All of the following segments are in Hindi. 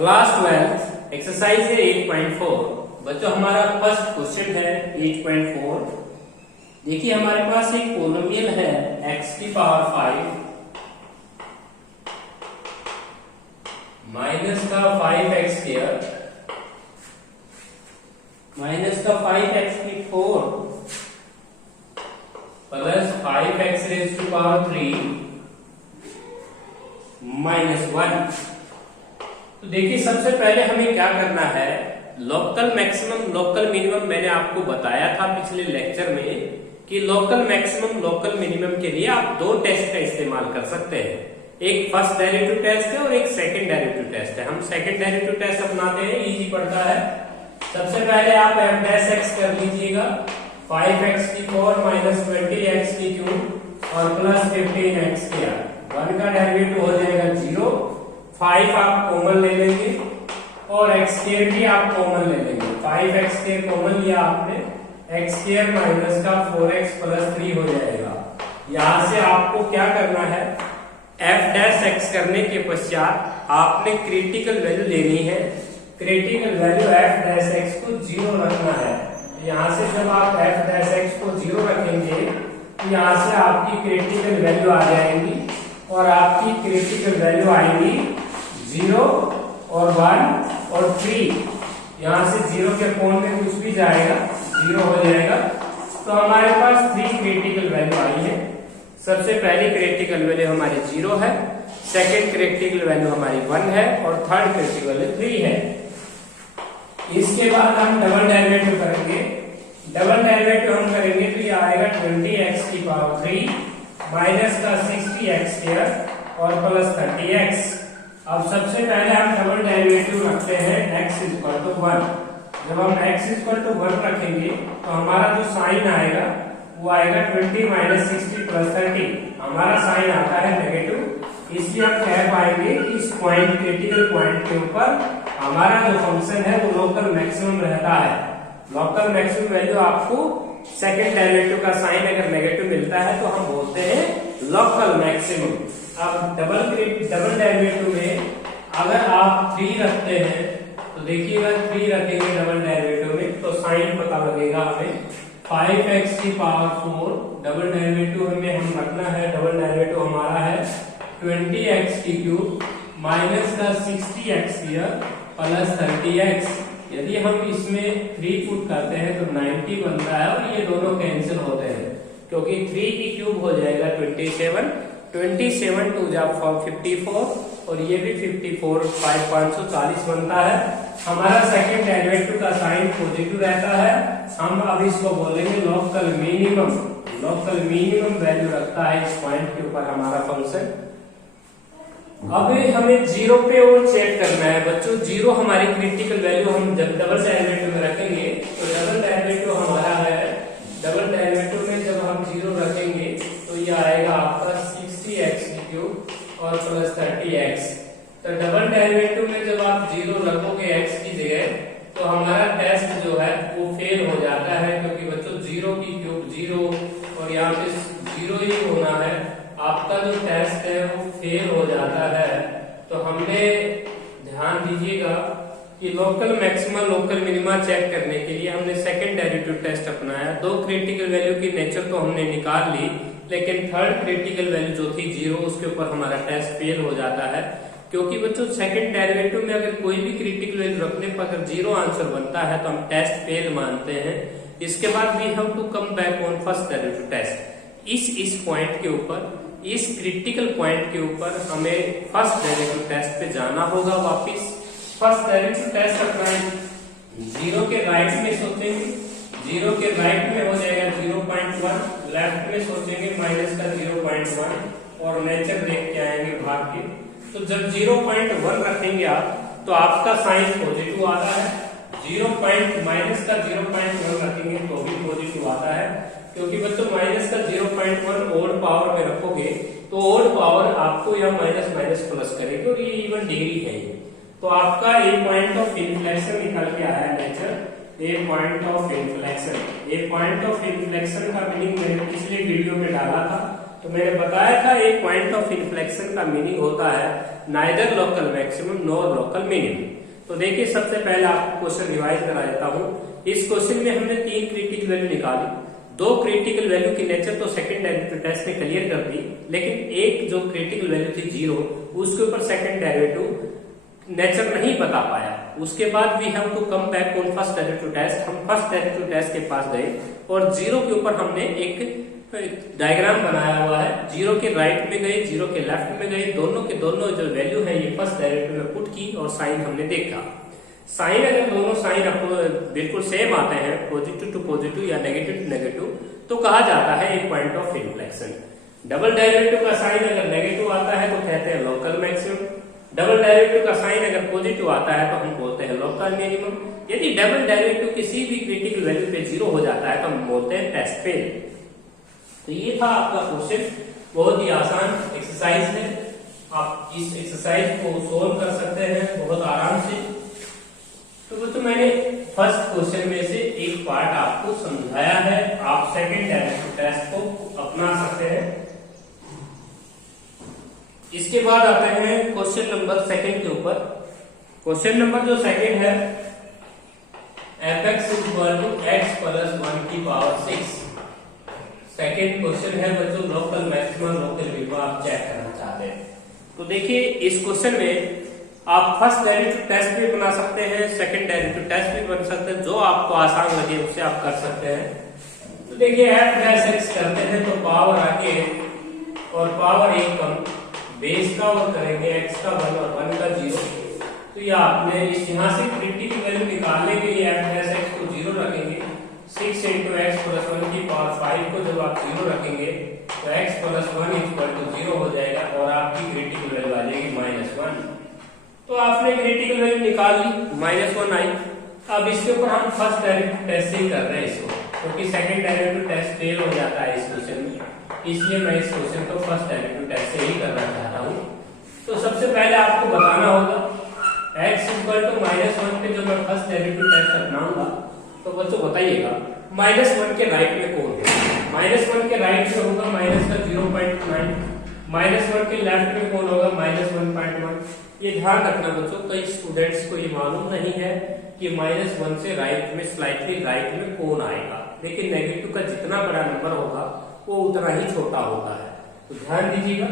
क्लास 12 एक्सरसाइज है 8.4। बच्चों हमारा फर्स्ट क्वेश्चन है 8.4। देखिए हमारे पास एक पोलिनोमियल है x की पावर 5 माइनस का 5x स्क्वायर माइनस का 5x की 4 plus 5x raise to power 3 minus 1। तो देखिए सबसे पहले हमें क्या करना है, लोकल मैक्सिमम लोकल मिनिमम मैंने आपको बताया था पिछले लेक्चर में कि लोकल मैक्सिमम लोकल मिनिमम के लिए आप दो टेस्ट का इस्तेमाल कर सकते हैं। एक फर्स्ट डेरिवेटिव टेस्ट है और एक सेकंड डेरिवेटिव टेस्ट है। हम सेकंड डेरिवेटिव टेस्ट अपनाते हैं, इजी पड़ता है। सबसे पहले आप f डैश x कर लीजिएगा, 5x की 4 माइनस 20x की क्यूब और प्लस 15x स्क्वायर। 1 का डेरिवेटिव हो जाएगा 0, 5 आप कॉमन ले लेंगे और x स्क्वायर भी आप कॉमन ले लेंगे। 5x स्क्वायर कॉमन लिया आपने, x स्क्वायर माइनस का 4x प्लस 3 हो जाएगा। यहां से आपको क्या करना है, f डैश x करने के पश्चात आपने क्रिटिकल वैल्यू लेनी है। Critical value f dash x को 0 रखना है। यहां से जब आप f डैश x को 0 रखेंगे तो यहां से आपकी क्रिटिकल वैल्यू आ जाएंगी और आपकी क्रिटिकल वैल्यू आएगी 0 और 1 और 3। यहां से 0 के कोण में कुछ भी जाएगा 0 हो जाएगा। तो हमारे पास 3 क्रिटिकल वैल्यू आई है। सबसे पहली क्रिटिकल वैल्यू हमारी 0 है, सेकंड क्रिटिकल वैल्यू हमारी 1 है और थर्ड क्रिटिकल वैल्यू 3 है। इसके बाद हम डबल डेरिवेटिव करेंगे। डबल डेरिवेटिव हम करेंगे तो ये आएगा 20x की पावर 3 माइनस का 60x स्क्वायर और प्लस 30x। अब सबसे पहले हम डबल डेरिवेटिव रखते हैं x इक्वल टू 1। जब हम x इक्वल टू 1 रखेंगे तो हमारा जो साइन आएगा वो आएगा 20 माइनस 60 प्लस 30। हमारा साइन आता है नेगेटिव, इसलिए हम कह पाएंगे कि इस पॉइंट क्रिटिकल पॉइंट के ऊपर हमारा जो फंक्शन है वो लोकल मैक्सिमम रहता है। लोकल मैक्सिमम वैल्यू आपको सेकंड डेरिवेटिव का साइन अगर नेगेटिव मिलता है तो हम बोलते हैं लोकल मैक्सिमम। अब डबल डेरिवेटिव में अगर आप 3 रखते हैं तो देखिएगा 3 रखेंगे डबल डेरिवेटिव में तो साइन पता लगेगा हमें। 5x की पावर 4 डबल डेरिवेटिव में हम रखना है, डबल डेरिवेटिव हमारा है 20x की क्यूब माइनस का 60x स्क्वायर प्लस 30x। यदि हम इसमें 3 पुट करते हैं तो 90 बनता है और ये दोनों कैंसिल होते हैं क्योंकि 3 की क्यूब हो जाएगा 27, 27 टू जा 54 और ये भी 54, 540 बनता है। हमारा सेकंड डेरिवेटिव का साइन पॉजिटिव रहता है। हम अब इसको बोलेंगे local minimum. Local minimum value रखता है इस पॉइंट के ऊपर हमारा फंक्शन। अब हमें 0 पे और चेक करना है बच्चों। 0 हमारी क्रिटिकल वैल्यू हम जब डबल डेरिवेटिव में रखेंगे तो डबल डेरिवेटिव हमारा है, डबल डेरिवेटिव में जब हम 0 रखेंगे तो ये आएगा आपका 60x की क्यूब और प्लस 30x। तो डबल डेरिवेटिव में जब आप 0 रखोगे x की जगह तो हमारा टेस्ट जो है वो फेल हो जाता है क्योंकि बच्चों 0 की क्यूब 0 और यहाँ पे 0 ही होना है। आपका जो टेस्ट है वो फेल हो जाता है। तो हमने ध्यान दीजिएगा कि local maxima local minima check करने के लिए हमने सेकंड डेरिवेटिव टेस्ट अपनाया। 2 क्रिटिकल वैल्यू की नेचर तो हमने निकाल ली, लेकिन थर्ड क्रिटिकल वैल्यू जो थी 0 उसके ऊपर हमारा टेस्ट फेल हो जाता है क्योंकि बच्चों सेकंड डेरिवेटिव में अगर कोई भी क्रिटिकल वैल्यू रखने पर अगर 0 आंसर बनता है तो हम टेस्ट फेल मानते हैं। इसके बाद we have to come back on first derivative test. इस पॉइंट के ऊपर, इस क्रिटिकल पॉइंट के ऊपर हमें फर्स्ट डेरिवेटिव टेस्ट पे जाना होगा वापस। फर्स्ट डेरिवेटिव टेस्ट अपना 0 के राइट में सोचेंगे, 0 के राइट में हो जाएगा 0.1, लेफ्ट में सोचेंगे माइनस का 0.1 और नेचर देख के आएंगे भाग के। तो जब 0.1 रखेंगे आप तो आपका साइन पॉजिटिव आता है। माइनस का 0.1 रखेंगे तो भी पॉजिटिव आता है क्योंकि बच्चों माइनस का 0.1 ओड पावर में रखोगे तो ओड पावर आपको यह माइनस माइनस प्लस करेगी और ये इवन डिग्री है। तो आपका ए पॉइंट ऑफ इन्फ्लेक्शन निकल के आया nature, A point of inflection. A point of inflection का मीनिंग मैंने पिछले वीडियो में डाला था। तो मैंने बताया था ए पॉइंट ऑफ इन्फ्लेक्शन कंडीशन का मीनिंग होता है neither local maximum nor local minimum. तो देखिए सबसे पहले आपको क्वेश्चन रिवाइज करा देता हूँ। इस क्वेश्चन में हमने 3 क्रिटिकल वैल्यू निकाली। 2 क्रिटिकल वैल्यू की नेचर तो सेकंड डेरिवेटिव टेस्ट ने क्लियर कर दी, लेकिन एक जो क्रिटिकल वैल्यू थी 0 उसके ऊपर सेकंड डेरिवेटिव नेचर नहीं बता पाया। उसके बाद we have to come back on first derivative test. हम फर्स्ट डेरिवेटिव टेस्ट के पास गए और 0 के ऊपर हमने एक डायग्राम बनाया हुआ है। 0 के राइट में गए, 0 के लेफ्ट में गए, दोनों के दोनों जो वैल्यू है ये फर्स्ट डेरिवेटिव में पुट की और साइन हमने देखा। साइन अगर दोनों साइन बिल्कुल सेम आते हैं, पॉजिटिव टू पॉजिटिव या नेगेटिव टू नेगेटिव, तो कहा जाता है एक point of inflection. Double derivative का साइन अगर नेगेटिव आता है तो कहते हैं लोकल मैक्सिमम। डबल डेरिवेटिव का साइन अगर पॉजिटिव आता है तो हम बोलते हैं लोकल मिनिमम। यदि डबल डेरिवेटिव किसी भी क्रिटिकल वैल्यू पे 0 हो जाता है तो हम बोलते हैं टेस्ट फेल। तो ये था आपका क्वेश्चन, बहुत ही आसान एक्सरसाइज है। आप इस एक्सरसाइज को सोल्व कर सकते हैं बहुत आराम से। तो दोस्तों मैंने फर्स्ट क्वेश्चन में से एक पार्ट आपको समझाया है, आप सेकंड डेरिवेटिव टेस्ट को अपना सकते हैं। इसके बाद आते हैं क्वेश्चन नंबर सेकंड के ऊपर। क्वेश्चन नंबर जो सेकंड है fx = x + 1 की पावर 6। सेकंड क्वेश्चन है बच्चों लोकल मैक्सिमम लोकल मिनिमम आप चेक करना चाहते हैं। तो देखिए इस क्वेश्चन में आप फर्स्ट डेरिवेटिव टेस्ट भी बना सकते हैं, सेकंड डेरिवेटिव टेस्ट भी बन सकते हैं, जो आपको आसान लगे उससे आप कर सकते हैं। तो देखिए f' करते हैं तो पावर आके और पावर 1 कम बेस का और करेंगे x का 1 और 1 का 0। तो ये आपने इस यहाँ से क्रिटिकल वैल्यू निकालने के लिए f' को 0 रखेंगे। 6 × x + 1 की पावर 5 को जब आप 0 रखेंगे तो x + 1 = 0 हो जाएगा और आपकी क्रिटिकल वैल्यू आ जाएगी -1। तो आपने क्रिटिकल वैल्यू निकाल ली, -1 आई। अब इसके ऊपर हम फर्स्ट डेरिवेटिव टेस्ट से ही कर रहे हैं इसको, क्योंकि सेकंड डेरिवेटिव टेस्ट फेल हो जाता है इस क्वेश्चन में, इसलिए मैं इस क्वेश्चन को फर्स्ट डेरिवेटिव टेस्ट से ही करना चाहता हूँ। तो सबसे पहले आपको बताना होगा x = -1 पे जब मैं फर्स्ट डेरिवेटिव टेस्ट अपनाऊंगा तो बच्चों बताइएगा -1 के राइट में कौन है। -1 के राइट में होगा माइनस का 0.9, -1 के लेफ्ट में कौन होगा -1.1। ये ध्यान रखना बच्चों, कई स्टूडेंट्स को ये मालूम नहीं है कि -1 से राइट में स्लाइटली राइट में कौन आएगा, लेकिन नेगेटिव का जितना बड़ा नंबर होगा वो उतना ही छोटा होता है। तो ध्यान दीजिएगा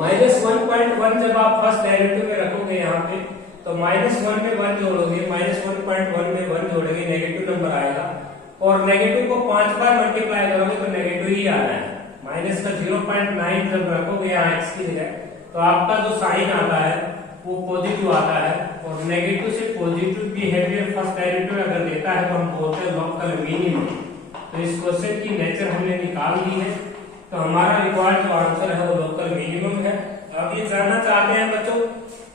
-1.1 जब आप फर्स्ट डेरिवेटिव में रखोगे यहाँ पे तो -1 में 1 जोड़ोगे, -1.1 में 1 जोड़ोगे, नेगेटिव नंबर आएगा और नेगेटिव को 5 बार मल्टीप्लाई करोगे तो नेगेटिव ही आना है। माइनस का 0.9 जब रखोगे यहाँ x की जगह तो आपका जो साइन आता है वो पॉजिटिव आता है और नेगेटिव से पॉजिटिव बिहेवियर फर्स्ट डेरिवेटिव अगर देता है तो हम बोलते हैं लोकल मिनिमम। तो इस क्वेश्चन की नेचर हमने निकाल दी है, तो हमारा रिक्वायर्ड जो आंसर है वो लोकल मिनिमम है। अब ये जानना चाहते हैं बच्चों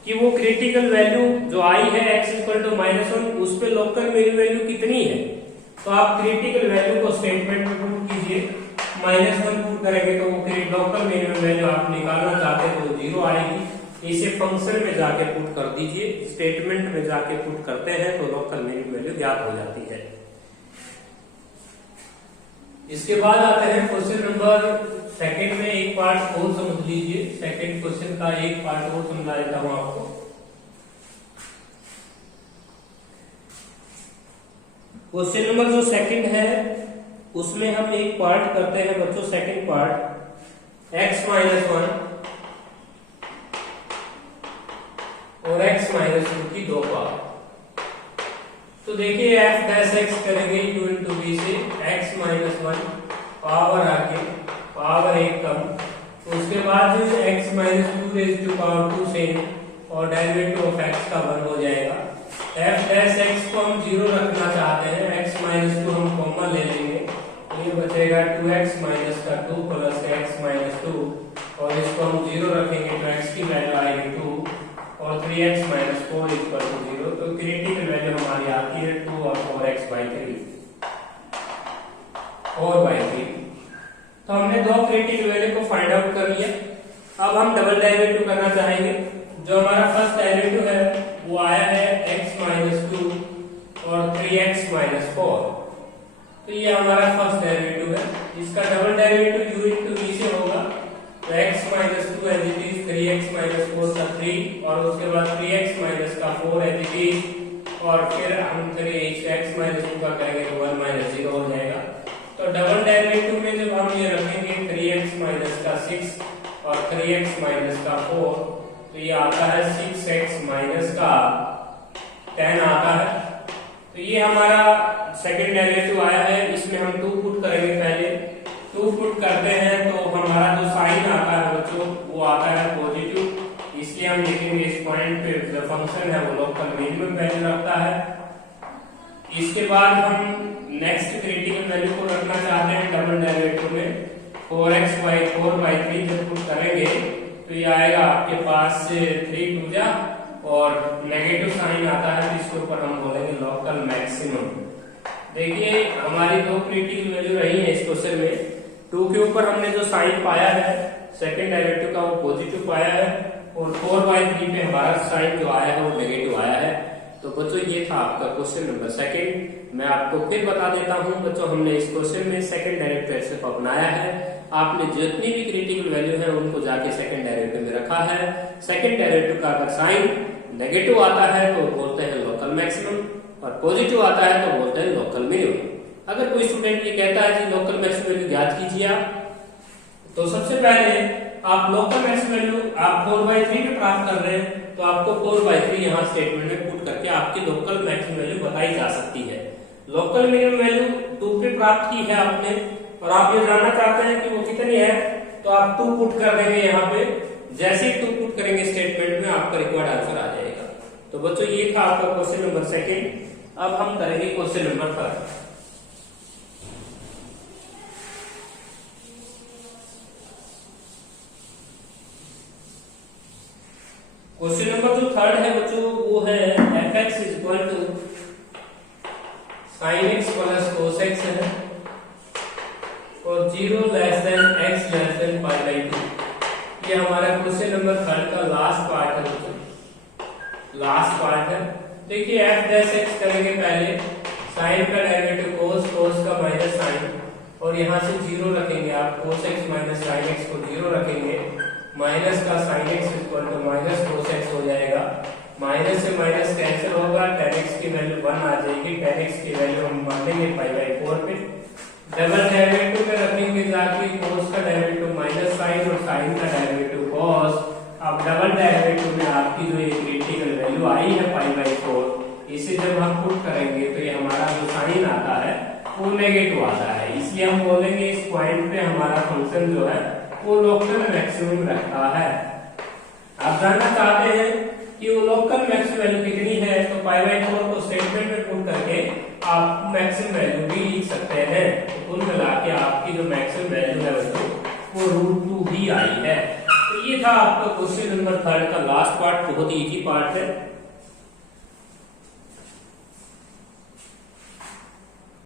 कि वो क्रिटिकल वैल्यू जो आई है x = -1 उस पे लोकल मिनिमम वैल्यू कितनी है। तो आप क्रिटिकल वैल्यू को स्टेटमेंट में पुट कीजिए, -1 पुट करेंगे तो वो लोकल मिनिमम वैल्यू आप निकालना चाहते हैं तो 0 आएगी। इसे फंक्शन में जाके पुट कर दीजिए, स्टेटमेंट में जाके पुट करते हैं तो लोकल मिनिमम वैल्यू ज्ञात हो जाती है। इसके बाद आते हैं क्वेश्चन नंबर सेकंड में एक पार्ट और समझ लीजिए। सेकंड क्वेश्चन का एक पार्ट और समझा देता हूं आपको। क्वेश्चन नंबर जो सेकंड है उसमें हम एक पार्ट करते हैं बच्चों, सेकंड पार्ट x - 1 और x - 2 की 2 पावर। तो देखिए f' करेंगे u × v से x - 1 पावर आगे पावर 1 कम, तो उसके बाद x - 2 से और डेरिवेटिव ऑफ x का 1 हो जाएगा। f' को हम 0 रखना चाहते हैं, x - 2 हम कॉमन ले लेंगे, ये बचेगा 2x - 2 + x - 2 और इसको हम 0 रखेंगे तो x की वैल्यू आएगी 2 और 3x - 4 = 0। तो क्रिटिकल वैल्यू हमारी आती है 2 और 4x/3 4/3। तो हमने दो क्रिटिकल वैल्यू को फाइंड आउट कर लिया। अब हम डबल डेरिवेटिव करना चाहेंगे। जो हमारा फर्स्ट डेरिवेटिव है वो आया है x - 2 और 3x - 4। तो ये हमारा फर्स्ट डेरिवेटिव है। इसका डबल डेरिवेटिव u × v से होगा तो x - 2 as it is 3x minus 4 का 3 और उसके बाद 3x माइनस का 4 एज इट इज और फिर हम 3x माइनस 2 का करेंगे तो 1 माइनस 0 हो जाएगा। तो डबल डेरिवेटिव में जब हम ये रखेंगे 3x माइनस का 6 और 3x माइनस का 4 तो ये आता है 6x माइनस का 10 आता है। तो ये हमारा सेकंड डेरिवेटिव आया है, इसमें हम 2 पुट करेंगे। पहले 2 पुट करते हैं तो हमारा जो साइन आता है बच्चों वो आता है पॉजिटिव, इसलिए हम लिखेंगे इस पॉइंट पे जो फंक्शन है वो लोकल मिनिमम वैल्यू रखता है। इसके बाद हम नेक्स्ट क्रिटिकल वैल्यू को रखना चाहते हैं डबल डेरिवेटिव में 4x/4/3 जब पुट करेंगे तो ये आएगा आपके पास 3 2 जा और नेगेटिव साइन आता है तो इसके ऊपर हम बोलेंगे लोकल मैक्सिमम। देखिए हमारी 2 क्रिटिकल वैल्यू रही है इस क्वेश्चन में। 2 के ऊपर हमने जो साइन पाया है सेकंड डेरिवेटिव का वो पॉजिटिव पाया है और 4/3 पे हमारा साइन जो आया है वो नेगेटिव आया है। तो बच्चों ये था आपका क्वेश्चन नंबर सेकंड। मैं आपको फिर बता देता हूं बच्चों, हमने इस क्वेश्चन में सेकंड डेरिवेटिव सिर्फ अपनाया है। आपने जितनी भी क्रिटिकल वैल्यू है उनको जाके सेकंड डेरिवेटिव में रखा है। सेकंड डेरिवेटिव का अगर साइन नेगेटिव आता है तो बोलते हैं लोकल मैक्सिमम और पॉजिटिव आता है तो बोलते हैं लोकल मिनिमम। अगर कोई स्टूडेंट ये कहता है कि लोकल मैक्सिमम वैल्यू ज्ञात कीजिए आप, तो सबसे पहले आप लोकल मैक्सिमम वैल्यू आप 4/3 पे प्राप्त कर रहे हैं तो आपको 4/3 यहाँ स्टेटमेंट में पुट करके आपकी लोकल मैक्सिमम वैल्यू बताई जा सकती है। लोकल मिनिमम वैल्यू 2 पे प्राप्त की है आपने और आप ये जानना चाहते हैं कि वो कितनी है तो आप 2 पुट कर देंगे यहाँ पे। जैसे ही 2 पुट करेंगे स्टेटमेंट में आपका रिक्वायर्ड आंसर आ जाएगा। तो बच्चों ये था आपका क्वेश्चन नंबर सेकंड। अब हम करेंगे question number third. Question number जो थर्ड है बच्चों वो है fx equal to sin x plus cos x है और 0 less than x less than π/2। ये हमारा क्वेश्चन नंबर थर्ड का लास्ट पार्ट है बच्चों, लास्ट पार्ट है। देखिए f डैश x करेंगे पहले, sin का डेरिवेटिव cos, cos का माइनस sin और यहाँ से 0 रखेंगे आप, cos x minus sin x को 0 रखेंगे, माइनस का sin x equal to minus cos x हो जाएगा। माइनस से माइनस कैंसिल होगा, tan x की वैल्यू 1 आ जाएगी। tan x की वैल्यू हम बांटेंगे π/4 पे। डबल डेरिवेटिव में रखेंगे जाके cos का डेरिवेटिव माइनस sin और sin का डेरिवेटिव cos। अब डबल डेरिवेटिव में आपकी जो ये क्रिटिकल वैल्यू आई है π/4, इसे जब हम पुट करेंगे तो ये हमारा जो साइन आता है वो नेगेटिव आता है, इसलिए हम बोलेंगे इस पॉइंट पे हमारा फंक्शन जो है वो लोकल मैक्सिमम रखता है। आप जानना चाहते हैं कि वो लोकल मैक्सिमम वैल्यू कितनी है तो π/4 को स्टेटमेंट में पुट करके आप मैक्सिमम वैल्यू भी लिख सकते हैं। तो कुल मिला के आपकी जो मैक्सिमम वैल्यू है वो √2 ही आई है। तो ये था आपका क्वेश्चन नंबर थर्ड का लास्ट पार्ट, बहुत ही इजी पार्ट है।